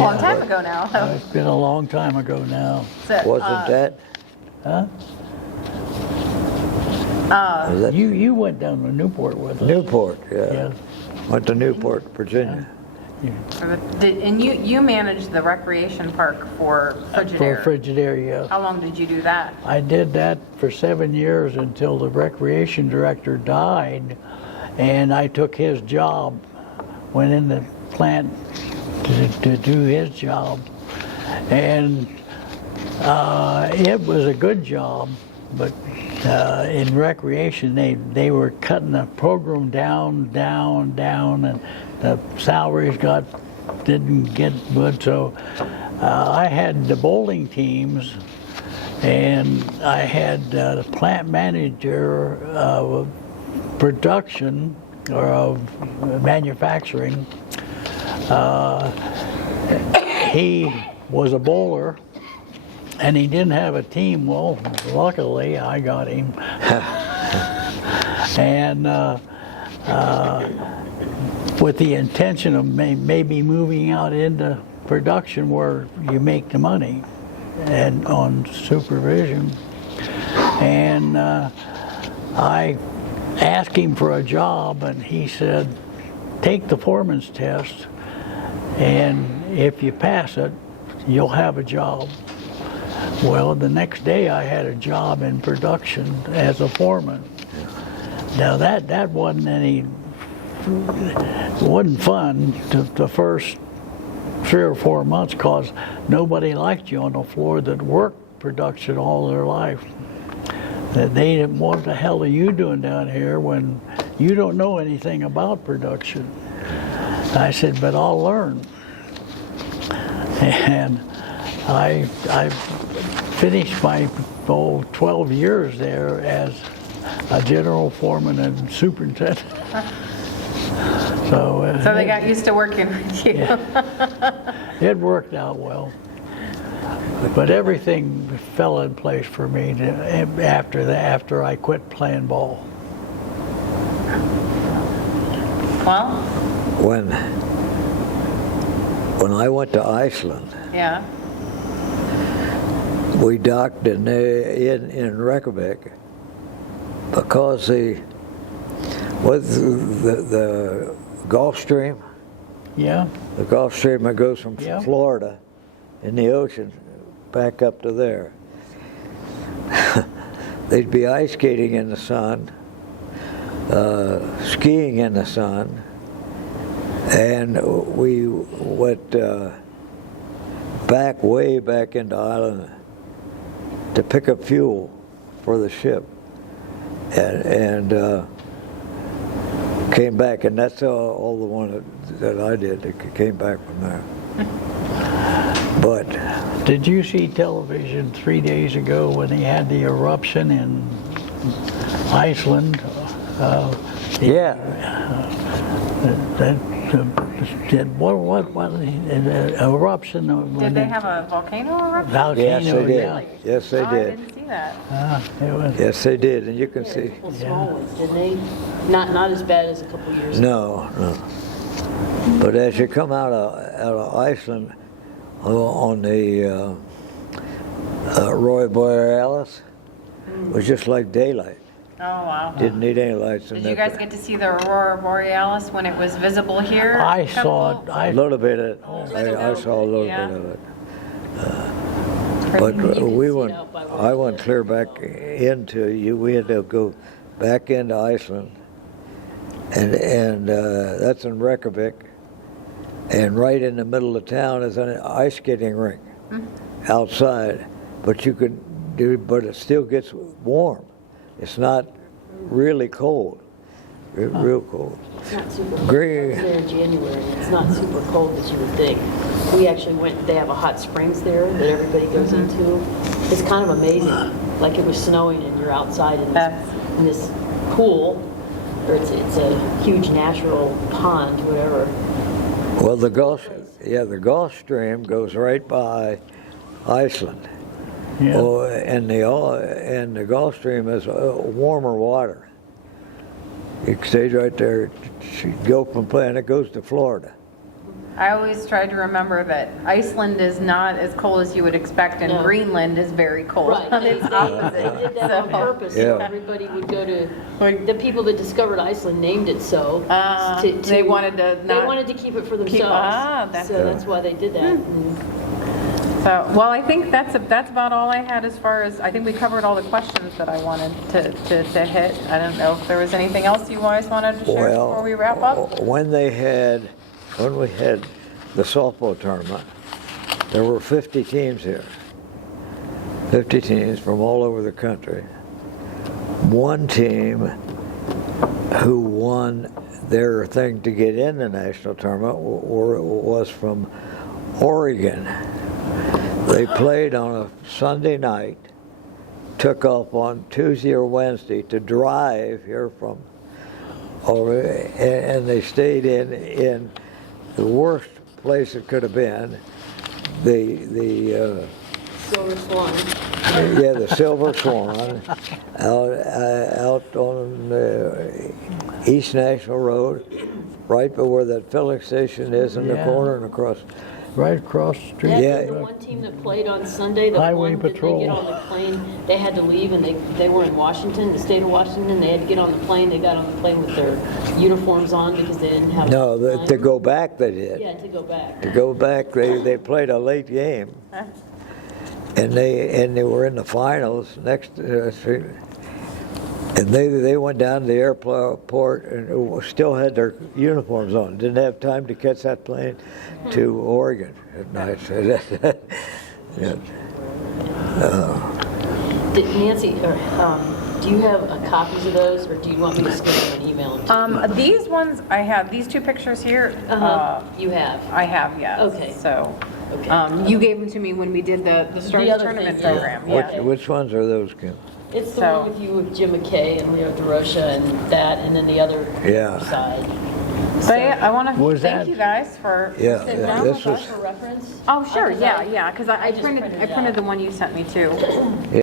long time ago now. It's been a long time ago now. So, Wasn't that? Huh? Was that You went down to Newport with us. Newport? Yeah. Yeah. Went to Newport, Virginia. and you managed the recreation park for Frigidaire. For Frigidaire, yeah. How long did you do that? I did that for 7 years until the recreation director died, and I took his job, went in the plant to do his job, and it was a good job, but in recreation they were cutting the program down, and the salaries didn't get good, so I had the bowling teams, and I had the plant manager of production or of manufacturing. He was a bowler, and he didn't have a team. Well, luckily I got him. And with the intention of maybe moving out into production where you make the money and on supervision. And I asked him for a job, and he said, take the foreman's test, and if you pass it, you'll have a job. Well, the next day I had a job in production as a foreman. Now that wasn't fun the first 3 or 4 months, because nobody liked you on the floor that worked production all their life. That they didn't, what the hell are you doing down here when you don't know anything about production? I said, but I'll learn. And I finished my 12 years there as a general foreman and superintendent. So they got used to working with you. Yeah. It worked out well. But everything fell in place for me after I quit playing ball. Well, When I went to Iceland, yeah. we docked in Reykjavik because the Gulf Stream. Yeah. The Gulf Stream that goes from Yeah. Florida in the ocean back up to there. They'd be ice skating in the sun, skiing in the sun, and we went way back into Ireland to pick up fuel for the ship, and came back, and that's all the one that I did that came back from there. But did you see television 3 days ago when they had the eruption in Iceland? yeah, What eruption? Did they have a volcano eruption? Volcano, yes they did. yeah. Yes they Oh, I did. didn't see that. It was, Yes they did, and you can see. Well, small ones, didn't they? Not as bad as a couple years ago. No. But as you come out of Iceland on the Roy Borealis, it was just like daylight. Oh, wow. Didn't need any lights in Did there. you guys get to see the Aurora Borealis when it was visible here? I saw it. A little bit of it. I saw a little Yeah. bit of it. Crazy. But can we see went. it out by I went clear back into you. We had to go back into Iceland, and that's in Reykjavik. And right in the middle of town is an ice skating rink outside. But you could do. But it still gets warm. It's not really cold. Real cold. It's not super cold. Great. I was there in January, and it's not super cold as you would think. We actually went, they have a hot springs there that everybody goes into. It's kind of amazing, like it was snowing and you're outside in this pool, or it's a huge natural pond, whatever. Well, the Gulf Stream goes right by Iceland. yeah. Oh, and the Gulf Stream is warmer water. It stays right there. You go from and it goes to Florida. I always try to remember that Iceland is not as cold as you would expect, and No. Greenland is very cold. Right, It's they opposite. did that on So- purpose, so Yeah. everybody would go to, the people that discovered Iceland named it so. They wanted to They not wanted to keep it for keep- themselves. that's- So that's why they did that. And So, well, I think that's about all I had as far as, I think we covered all the questions that I wanted to hit. I don't know if there was anything else you guys wanted to share before we wrap up? When we had the softball tournament, there were 50 teams here. 50 teams from all over the country. One team who won their thing to get in the national tournament was from Oregon. They played on a Sunday night, took off on Tuesday or Wednesday to drive here from Oregon, and they stayed in the worst place it could have been, the Silver Swan. yeah, the Silver Swan, out on East National Road, right by where that filling station is in the Yeah. corner and across. Right across the street. Yeah. The one team that played on Sunday, the Highway one that they Patrol. get on the plane, they had to leave and they were in Washington, the state of Washington, they had to get on the plane. They got on the plane with their uniforms on because they didn't have. No, time. to go back they did. Yeah, to go back. To go back, they played a late game, and they were in the finals next. And they went down to the airport and still had their uniforms on. Didn't have time to catch that plane to Oregon at night. So yeah. Nancy, do you have copies of those, or do you want me to scan them and email them to you? These ones, I have, these two pictures here, You have. I have, yes. Okay. So, Okay. you gave them to me when we did the Stars other Tournament thing, yeah. program, yeah. Which ones are those, Kim? It's the So- one with you with Jim McKay and Leo DeRocha and that, and then the other Yeah. side. So, yeah, I want to Was thank that- you guys for Yeah, sitting yeah, down this with was- us. For reference? Oh, sure, Because yeah, because I I just printed printed it out. the one you sent me too.